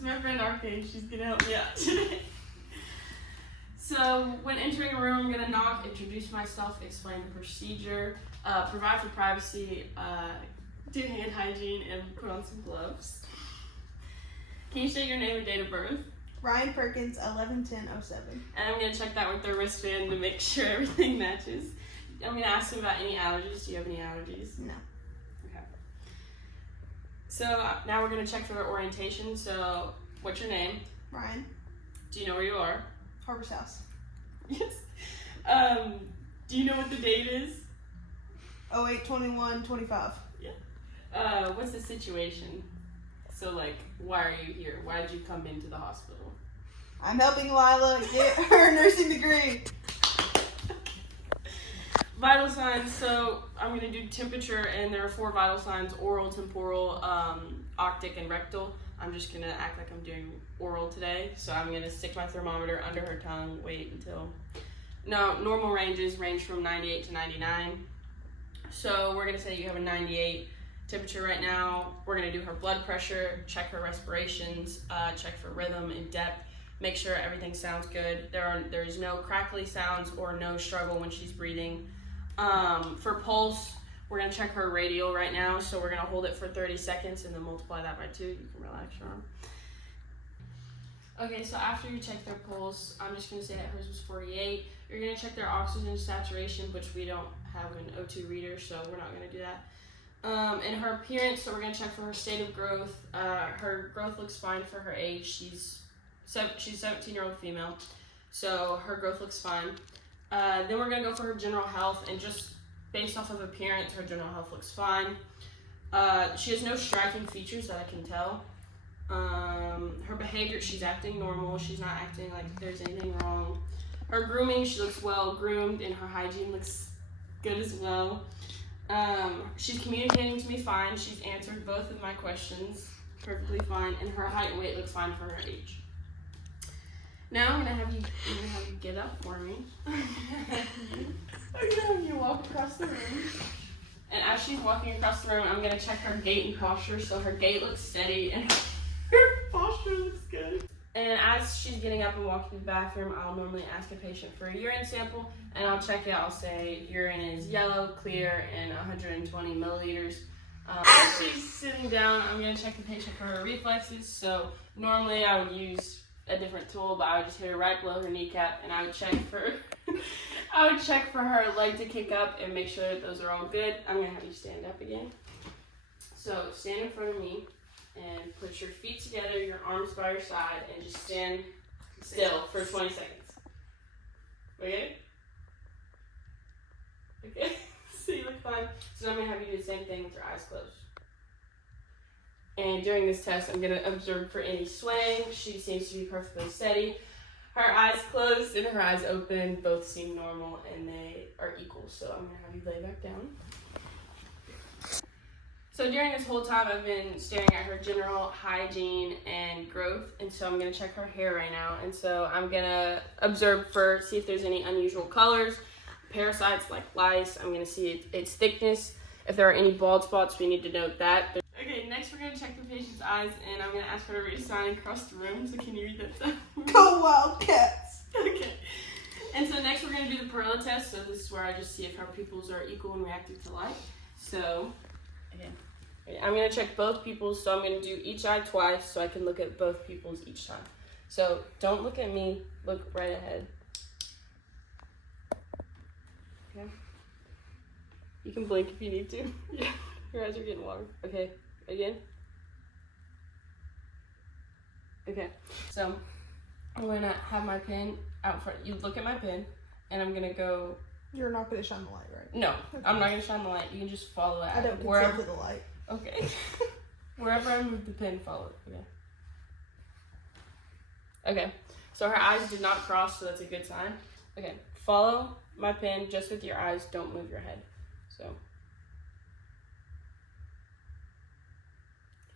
is my friend Arcade. She's gonna help me out today. So, when entering a room, I'm gonna knock, introduce myself, explain the procedure, provide for privacy, do hand hygiene, and put on some gloves. Can you state your name and date of birth? Ryan Perkins, 11/10/07. And I'm gonna check that with the wristband to make sure everything matches. I'm gonna ask them about any allergies. Do you have any allergies? No. Okay. So now we're gonna check for their orientation. So, what's your name? Ryan. Do you know where you are? Harbor's House. Yes. Do you know what the date is? 08/21/25. Yeah. What's the situation? So, like, why are you here? Why did you come into the hospital? I'm helping Lila get her nursing degree. Vital signs. So I'm gonna do temperature, and there are 4 vital signs: oral, temporal, octic, and rectal. I'm just gonna act like I'm doing oral today. So I'm gonna stick my thermometer under her tongue, wait until. Now, normal ranges range from 98 to 99. So we're gonna say you have a 98 temperature right now. We're gonna do her blood pressure, check her respirations, check for rhythm and depth, make sure everything sounds good. There's no crackly sounds or no struggle when she's breathing. For pulse, we're gonna check her radial right now. So we're gonna hold it for 30 seconds and then multiply that by 2. You can relax your arm. Okay, so after you check their pulse, I'm just gonna say that hers was 48. You're gonna check their oxygen saturation, which we don't have an O2 reader, so we're not gonna do that. And her appearance, so we're gonna check for her state of growth. Her growth looks fine for her age. She's 17-year-old female, so her growth looks fine. Then we're gonna go for her general health, and just based off of appearance, her general health looks fine. She has no striking features that I can tell. Her behavior, she's acting normal. She's not acting like there's anything wrong. Her grooming, she looks well groomed, and her hygiene looks good as well. She's communicating to me fine. She's answered both of my questions perfectly fine, and her height and weight looks fine for her age. Now I'm gonna have you get up for me. I'm gonna have you walk across the room. And as she's walking across the room, I'm gonna check her gait and posture. So her gait looks steady and her posture looks good. And as she's getting up and walking to the bathroom, I'll normally ask a patient for a urine sample, and I'll check it. I'll say urine is yellow, clear, and 120 milliliters. As she's sitting down, I'm gonna check the patient for her reflexes. So normally I would use a different tool, but I would just hit her right below her kneecap, and I would check for her leg to kick up and make sure that those are all good. I'm gonna have you stand up again. So stand in front of me and put your feet together, your arms by your side, and just stand still for 20 seconds. Okay? Okay. So you look fine. So I'm gonna have you do the same thing with your eyes closed. And during this test, I'm gonna observe for any swaying. She seems to be perfectly steady. Her eyes closed and her eyes open both seem normal, and they are equal. So I'm gonna have you lay back down. So during this whole time, I've been staring at her general hygiene and growth, and so I'm gonna check her hair right now. And so I'm gonna observe see if there's any unusual colors, parasites like lice. I'm gonna see its thickness. If there are any bald spots, we need to note that. Okay, next we're gonna check the patient's eyes, and I'm gonna ask her to read a sign across the room. So can you read that sign? Go Wildcats! Okay. And so next we're gonna do the Perla test. So this is where I just see if our pupils are equal and reactive to light. So, again. I'm going to check both pupils, so I'm going to do each eye twice so I can look at both pupils each time. So don't look at me, look right ahead. Okay. You can blink if you need to. Yeah. Your eyes are getting watered. Okay, again. Okay, so I'm going to have my pen out front. You look at my pen, and I'm going to go. You're not going to shine the light, right? No, okay. I'm not going to shine the light. You can just follow it. I don't consent to the light. Okay. Wherever I move the pen, follow it. Okay. Okay. So her eyes did not cross, so that's a good sign. Okay. Follow my pen just with your eyes. Don't move your head. So.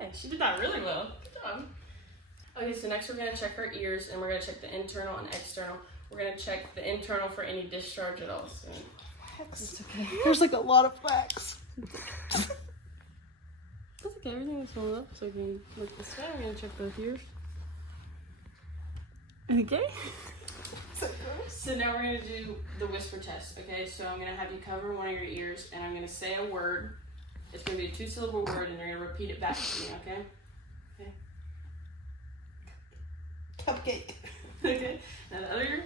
Okay, she did that really well. Good job. Okay, so next we're going to check her ears, and we're going to check the internal and external. We're going to check the internal for any discharge at all. So. It's okay. There's like a lot of wax. That's okay, everything is filled up, so you can look this way. I'm going to check both ears. Okay. So gross. So now we're gonna do the whisper test, okay? So I'm gonna have you cover one of your ears and I'm gonna say a word. It's gonna be a 2-syllable word and you're gonna repeat it back to me, okay? Cupcake. Okay. Now the other ear.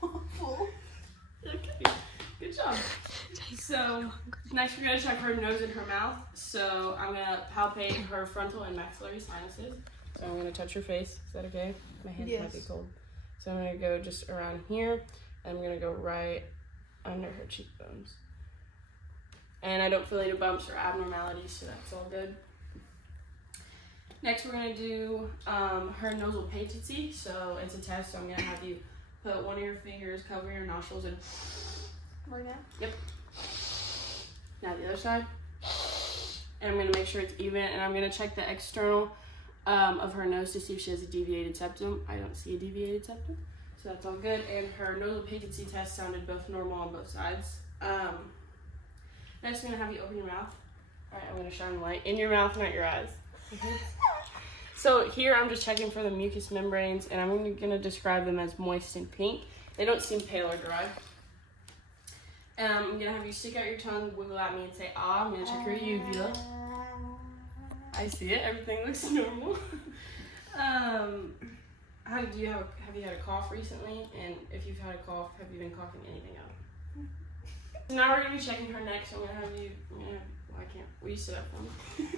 Waffle. Okay. Good job. So next we're gonna check her nose and her mouth. So I'm gonna palpate her frontal and maxillary sinuses. So I'm gonna touch her face. Is that okay? My hands might be Yes. cold. So I'm gonna go just around here. And I'm gonna go right under her cheekbones. And I don't feel any bumps or abnormalities, so that's all good. Next we're gonna do her nasal patency. So it's a test. So I'm gonna have you put one of your fingers, cover your nostrils, and Right now? yep. Now the other side. And I'm gonna make sure it's even, and I'm gonna check the external of her nose to see if she has a deviated septum. I don't see a deviated septum, so that's all good. And her nasal patency test sounded both normal on both sides. Next, I'm gonna have you open your mouth. All right, I'm gonna shine the light in your mouth, not your eyes. Okay. So here I'm just checking for the mucous membranes, and I'm gonna describe them as moist and pink. They don't seem pale or dry. I'm gonna have you stick out your tongue, wiggle at me, and say ah. I'm gonna check your uvula. I see it. Everything looks normal. Have you had a cough recently? And if you've had a cough, have you been coughing anything out? So now we're gonna be checking her neck. So I'm gonna have you. I can't. Will you sit up for me?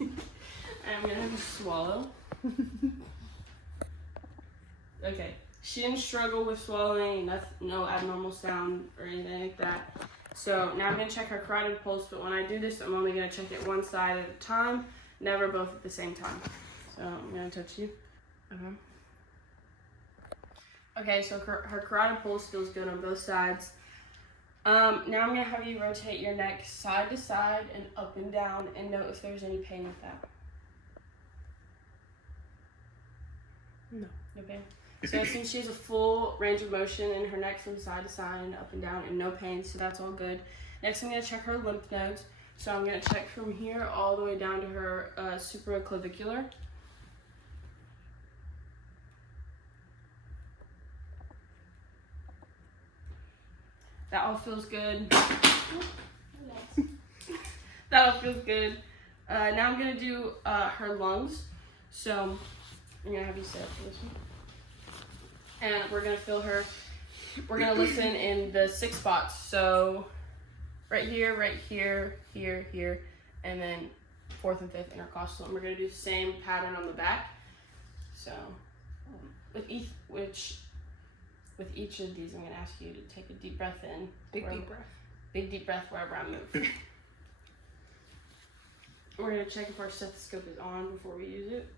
And I'm gonna have you swallow. Okay. She didn't struggle with swallowing. No abnormal sound or anything like that. So now I'm gonna check her carotid pulse. But when I do this, I'm only gonna check it one side at a time. Never both at the same time. So I'm gonna touch you. Okay, so her carotid pulse feels good on both sides. Now I'm gonna have you rotate your neck side to side and up and down and note if there's any pain with that. No pain. So since she has a full range of motion in her neck from side to side and up and down and no pain, so that's all good. Next I'm gonna check her lymph nodes. So I'm gonna check from here all the way down to her supraclavicular. That all feels good. That all feels good. Now I'm gonna do her lungs. So I'm gonna have you sit up for this one. And we're gonna feel her. We're gonna listen in the 6 spots. So right here, here, and then 4th and 5th intercostal. And we're gonna do the same pattern on the back. So with each of these, I'm gonna ask you to take a deep breath in. Big deep breath. Big deep breath wherever I move. We're gonna check if our stethoscope is on before we use it.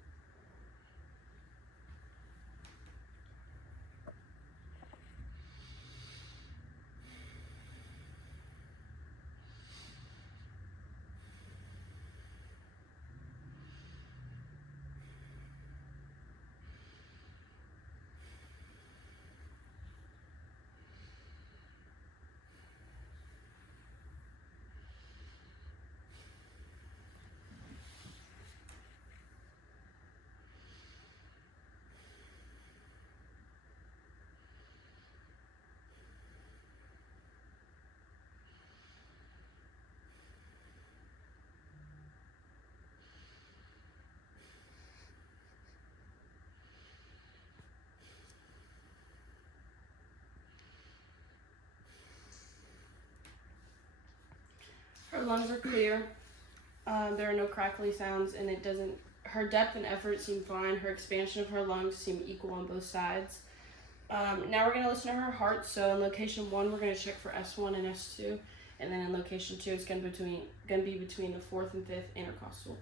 Her lungs are clear. There are no crackly sounds, and her depth and effort seem fine. Her expansion of her lungs seem equal on both sides. Now we're going to listen to her heart. So in location 1, we're going to check for S1 and S2. And then in location 2, it's going to be between the 4th and 5th intercostal.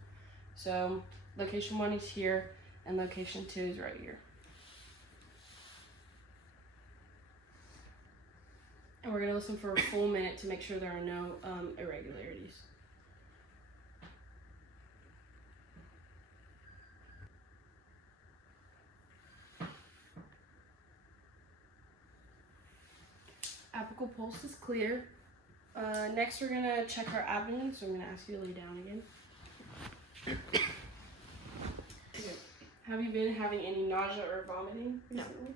So location 1 is here, and location 2 is right here. And we're going to listen for a full minute to make sure there are no irregularities. Apical pulse is clear. Next, we're going to check her abdomen, so I'm going to ask you to lay down again. Okay. have you been having any nausea or vomiting No. recently?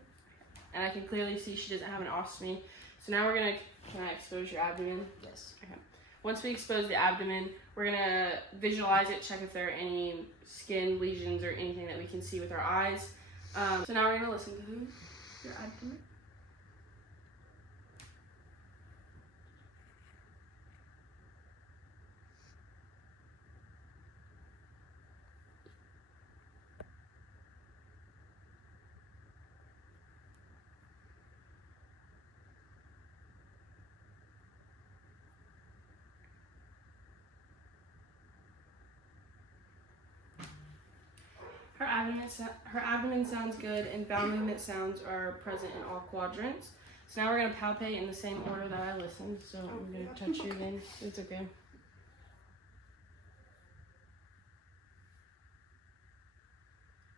And I can clearly see she doesn't have an ostomy. So now can I expose your abdomen? Yes. Okay. Once we expose the abdomen, we're gonna visualize it, check if there are any skin lesions or anything that we can see with our eyes. So now we're gonna listen to your abdomen. Her abdomen sounds good, and bowel movement sounds are present in all quadrants. So now we're gonna palpate in the same order that I listened. So I'm gonna touch you then. It's okay.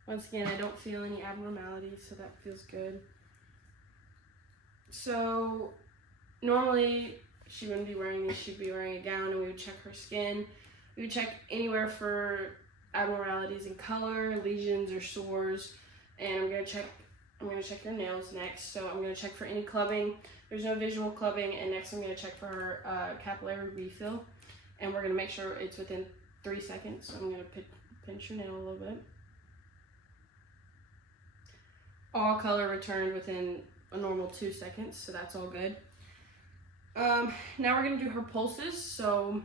Once again, I don't feel any abnormalities, so that feels good. So normally she wouldn't be wearing these, she'd be wearing a gown, and we would check her skin. We would check anywhere for abnormalities in color, lesions, or sores. And I'm gonna check your nails next. So I'm gonna check for any clubbing. There's no visual clubbing. And next I'm gonna check for her capillary refill. And we're gonna make sure it's within 3 seconds. So I'm gonna pinch your nail a little bit. All color returned within a normal 2 seconds, so that's all good. Now we're gonna do her pulses. So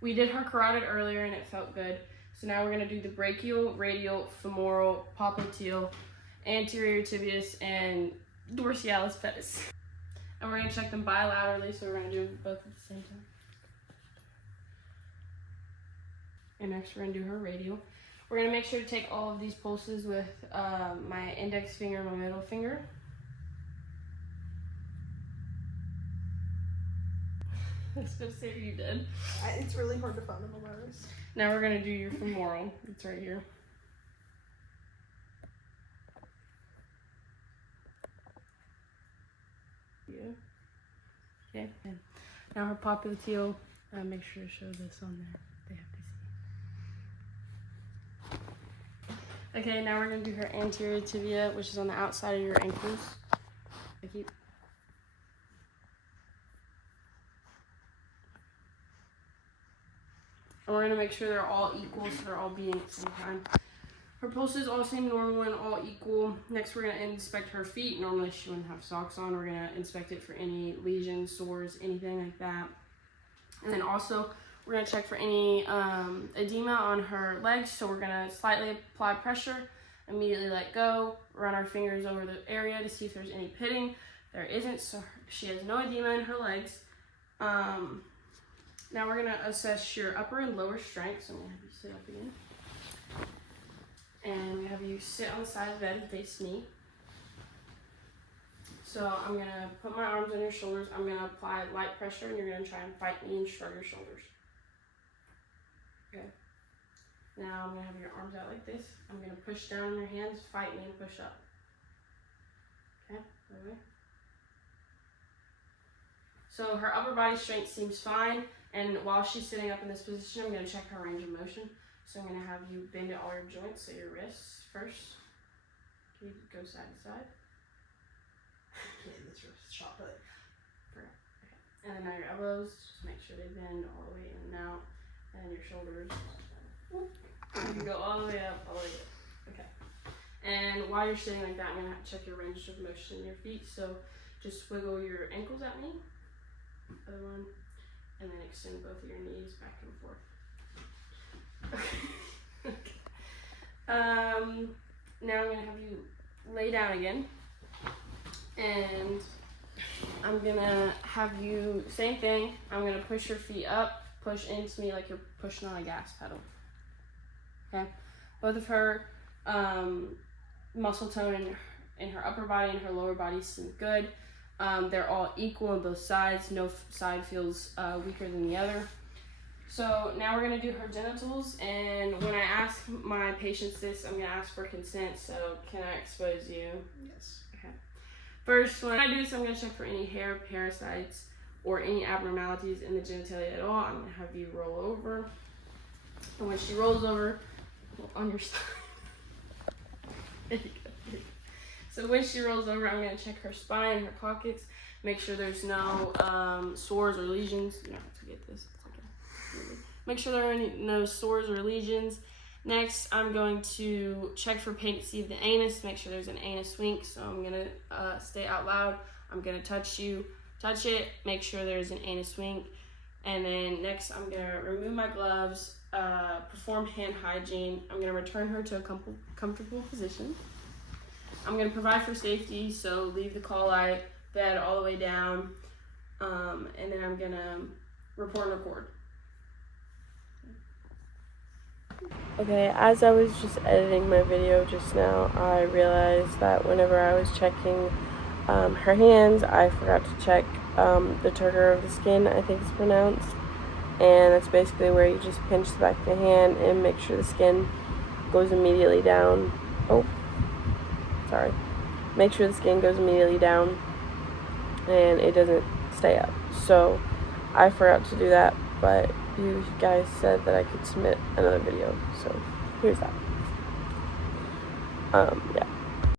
we did her carotid earlier and it felt good. So now we're gonna do the brachial, radial, femoral, popliteal, anterior tibius, and dorsalis pedis. And we're gonna check them bilaterally, so we're gonna do them both at the same time. And next we're gonna do her radial. We're gonna make sure to take all of these pulses with my index finger and my middle finger. I was gonna say, are you dead? It's really hard to find on the letters. Now we're gonna do your femoral. It's right here. Yeah. Okay. And now her popliteal. Make sure to show this on there. They have to see. Okay. Now we're gonna do her anterior tibia, which is on the outside of your ankles. And we're gonna make sure they're all equal, so they're all beating at the same time. Her pulses all seem normal and all equal. Next, we're gonna inspect her feet. Normally she wouldn't have socks on. We're gonna inspect it for any lesions, sores, anything like that. And then also, we're gonna check for any edema on her legs. So we're gonna slightly apply pressure, immediately let go, run our fingers over the area to see if there's any pitting. There isn't, so she has no edema in her legs. Now we're gonna assess your upper and lower strength. So I'm gonna have you sit up again. And we have you sit on the side of the bed and face me. So I'm gonna put my arms on your shoulders. I'm gonna apply light pressure, and you're gonna try and fight me and shrug your shoulders. Okay. Now I'm gonna have your arms out like this. I'm gonna push down on your hands, fight me, and push up. Okay, okay. So her upper body strength seems fine, and while she's sitting up in this position, I'm gonna check her range of motion. So I'm gonna have you bend at all your joints, so your wrists first. Can you go side to side? Yeah, this is shot put. Okay. And then now your elbows, just make sure they bend all the way in and out. And your shoulders. You can go all the way up, all the way up. Okay. And while you're sitting like that, I'm gonna check your range of motion in your feet. So just wiggle your ankles at me. Other one. And then extend both of your knees back and forth. Okay. Now I'm gonna have you lay down again. And I'm gonna have you, same thing, I'm gonna push your feet up, push into me like you're pushing on a gas pedal. Okay? Both of her muscle tone in her upper body and her lower body seem good. They're all equal on both sides. No side feels weaker than the other. So now we're gonna do her genitals, and when I ask my patients this, I'm gonna ask for consent. So can I expose you? Yes. Okay. First, when I do this, I'm gonna check for any hair, parasites, or any abnormalities in the genitalia at all. I'm gonna have you roll over, and when she rolls over on your side, There you go. So when she rolls over, I'm going to check her spine, her coccyx, make sure there's no sores or lesions. You don't have to get this. It's okay. Make sure there are no sores or lesions. Next, I'm going to check for patency of the anus, make sure there's an anus wink. So I'm going to stay out loud. I'm going to touch it, make sure there's an anus wink. And then next, I'm going to remove my gloves, perform hand hygiene. I'm going to return her to a comfortable position. I'm going to provide for safety, so leave the call light, bed all the way down, and then I'm going to report and record. Okay, as I was just editing my video just now, I realized that whenever I was checking her hands, I forgot to check the turgor of the skin, I think it's pronounced. And that's basically where you just pinch the back of the hand and make sure the skin goes immediately down. Make sure the skin goes immediately down and it doesn't stay up. So I forgot to do that, but you guys said that I could submit another video, so here's that. Yeah.